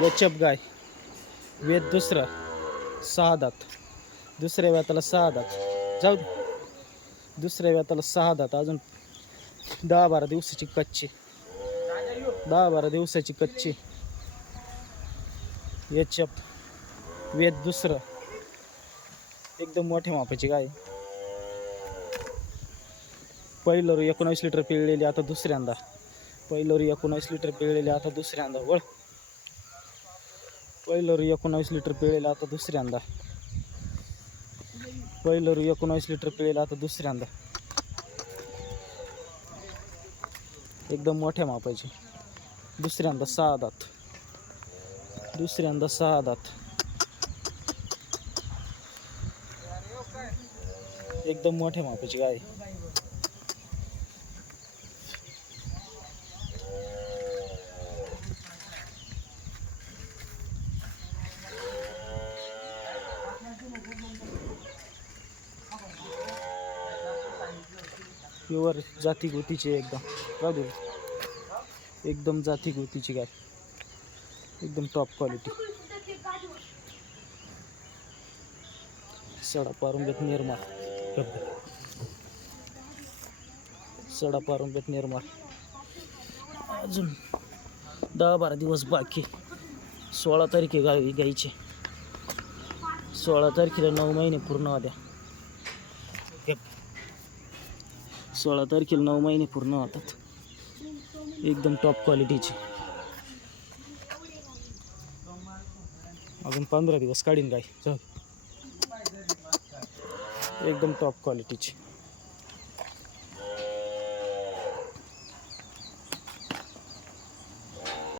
वचप गाय. वेद दुसरा. सहा दात. दुसऱ्या व्याताला सहा दात. जाऊ दुसऱ्या व्याताला सहा दात. अजून दहा बारा दिवसाची कच्ची. दहा बारा दिवसाची कच्ची. वेचप. वेद दुसरं. एकदम मोठ्या मापाची गाय. पहिलं एकोणावीस लिटर पिळलेली आता दुसऱ्यांदा. पहिलं एकोणावीस लिटर पिळलेली आता दुसऱ्यांदा. वळ. पहिलं एकोणावीस लिटर पिळेल आता दुसऱ्यांदा. पहिलं एकोणावीस लिटर पिळेल आता दुसऱ्यांदा. एकदम मोठ्या मापायचे दुसऱ्यांदा सहा दात. दुसऱ्यांदा सहा दात. एकदम मोठ्या मापाची गाय. प्युअर जाती गोतीची एकदम. जाऊ दे. एकदम जाती गोतीची गाय एकदम टॉप क्वालिटी सडा पारुंब्यात निर्माण सडा पारुंब्यात निर्माण अजून दहा बारा दिवस बाकी. सोळा तारखे गावी गायचे सोळा तारखेला नऊ महिने पूर्ण होत्या. सोळा तारखेला नऊ महिने पूर्ण होतात. एकदम टॉप क्वालिटीची अजून पंधरा दिवस काढीन गाय एकदम टॉप क्वालिटीची